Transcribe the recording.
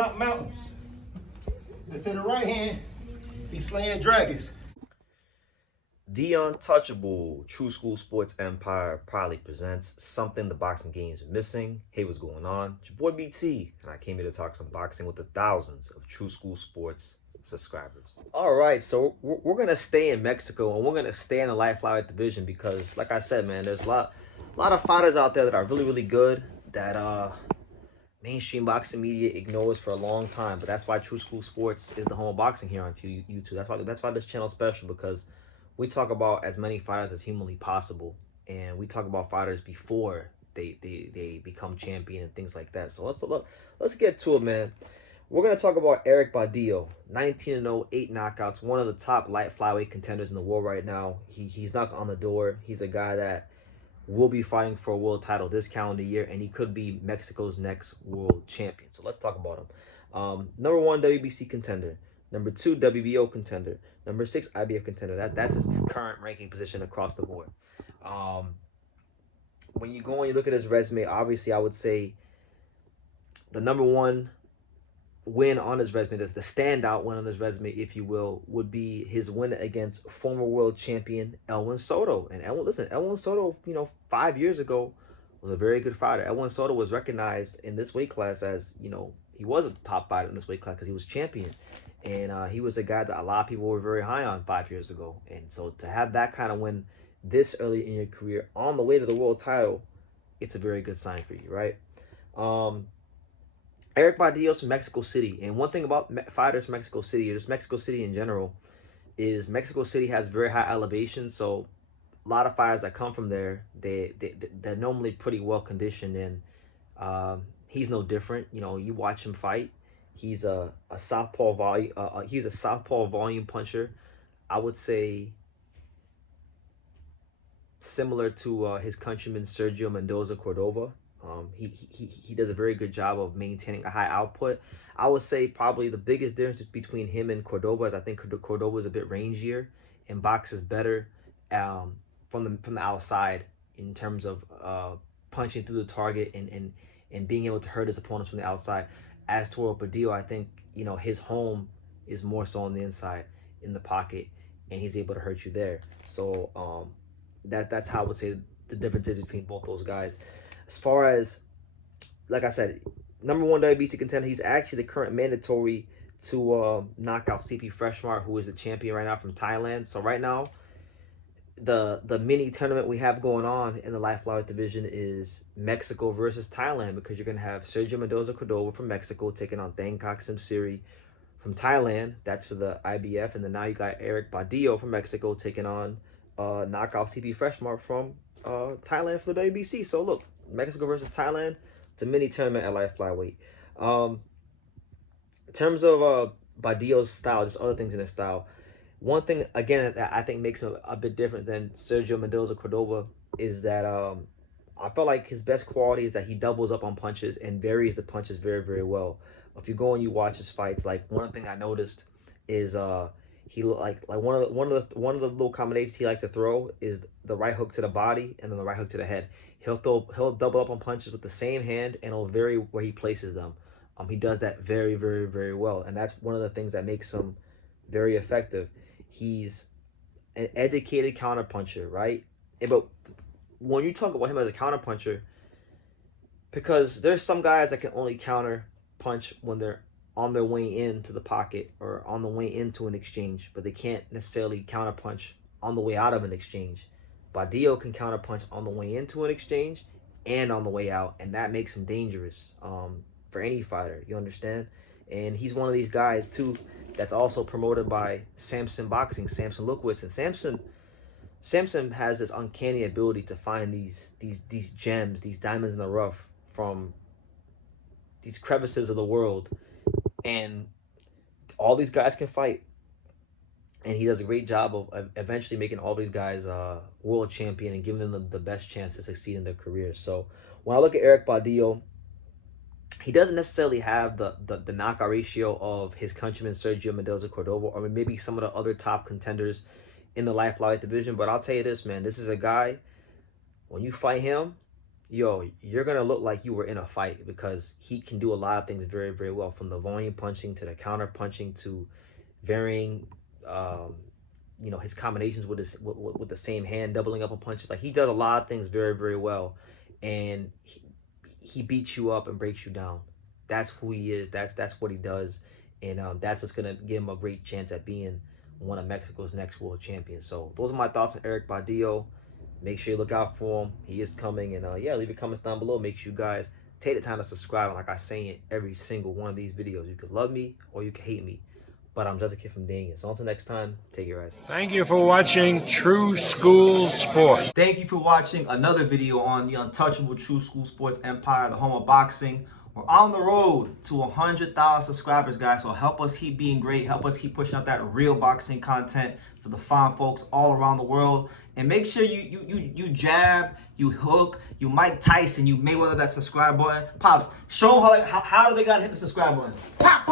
drop mountains. Let's say the right hand be slaying dragons. The untouchable True School Sports Empire proudly presents something the boxing games are missing. Hey, what's going on? It's your boy BT, and I came here to talk some boxing with the thousands of True School Sports subscribers. All right, so we're gonna stay in Mexico, and we're gonna stay in the light flyweight division because, like I said, man, there's a lot of fighters out there that are really good that mainstream boxing media ignores for a long time. But that's why True School Sports is the home of boxing here on YouTube. That's why this channel is special, because we talk about as many fighters as humanly possible, and we talk about fighters before they become champion and things like that. So let's get to it, man. We're gonna talk about Erik Badillo, 19-0, 8 knockouts, one of the top light flyweight contenders in the world right now. He's knocking on the door. He's a guy that will be fighting for a world title this calendar year, and he could be Mexico's next world champion. So let's talk about him. Number 1 WBC contender, number 2 WBO contender, number 6 IBF contender. That's his current ranking position across the board. When you go and you look at his resume, obviously I would say the number 1 win on his resume, that's the standout win on his resume, if you will, would be his win against former world champion Elwin Soto. And Elwin Soto, 5 years ago was a very good fighter. Elwin Soto was recognized in this weight class as, he was a top fighter in this weight class because he was champion. And he was a guy that a lot of people were very high on 5 years ago. And so to have that kind of win this early in your career on the way to the world title, it's a very good sign for you, right? Erik Badillo's from Mexico City. And one thing about fighters from Mexico City, or just Mexico City in general, is Mexico City has very high elevation. So a lot of fighters that come from there, they're normally pretty well conditioned. And he's no different. You watch him fight. He's a southpaw volume puncher. I would say similar to his countryman Sergio Mendoza Cordova. He does a very good job of maintaining a high output. I would say probably the biggest difference between him and Cordova is I think Cordova is a bit rangier and boxes better from the outside in terms of punching through the target and being able to hurt his opponents from the outside. As to Badillo, I think his home is more so on the inside in the pocket, and he's able to hurt you there. So that's how I would say the difference is between both those guys. As far as, like I said, number 1 WBC contender, he's actually the current mandatory to knock out CP Freshmart, who is the champion right now from Thailand. So right now, the mini tournament we have going on in the light flyweight division is Mexico versus Thailand, because you're going to have Sergio Mendoza Cordova from Mexico taking on Thangkok Simsiri from Thailand. That's for the IBF. And then now you got Erik Badillo from Mexico taking on knockout CP Freshmart from Thailand for the WBC. So look, Mexico versus Thailand, it's a mini tournament at light flyweight. In terms of Badillo's style, just other things in his style, one thing again that I think makes him a bit different than Sergio Mendoza Cordova is that I felt like his best quality is that he doubles up on punches and varies the punches very well. If you go and you watch his fights, like one thing I noticed is he like one of the little combinations he likes to throw is the right hook to the body and then the right hook to the head. He'll double up on punches with the same hand, and it'll vary where he places them. He does that very well, and that's one of the things that makes him very effective. He's an educated counterpuncher, right? But when you talk about him as a counterpuncher, because there's some guys that can only counter punch when they're on their way into the pocket or on the way into an exchange, but they can't necessarily counterpunch on the way out of an exchange. Badillo can counterpunch on the way into an exchange and on the way out, and that makes him dangerous for any fighter, you understand? And he's one of these guys too that's also promoted by Samson Boxing, Samson Lukowitz. And Samson has this uncanny ability to find these gems, these diamonds in the rough from these crevices of the world. And all these guys can fight. And he does a great job of eventually making all these guys world champion and giving them the best chance to succeed in their careers. So when I look at Erik Badillo, he doesn't necessarily have the knockout ratio of his countryman Sergio Mendoza Cordova, or maybe some of the other top contenders in the light flyweight division. But I'll tell you this, man, this is a guy, when you fight him, yo, you're gonna look like you were in a fight, because he can do a lot of things very, very well, from the volume punching to the counter punching to varying, his combinations with with the same hand, doubling up on punches. Like, he does a lot of things very, very well, and he beats you up and breaks you down. That's who he is. That's what he does, and that's what's gonna give him a great chance at being one of Mexico's next world champions. So those are my thoughts on Erik Badillo. Make sure you look out for him. He is coming, and leave your comments down below. Make sure you guys take the time to subscribe. And like I say in every single one of these videos, you could love me or you could hate me, but I'm just a kid from Dang. So until next time, take care, guys. Thank you for watching True School Sports. Thank you for watching another video on the untouchable True School Sports empire, the home of boxing. We're on the road to 100,000 subscribers, guys. So help us keep being great. Help us keep pushing out that real boxing content for the fine folks all around the world. And make sure you jab, you hook, you Mike Tyson, you Mayweather that subscribe button. Pops, show them how do they gotta hit the subscribe button. Pop!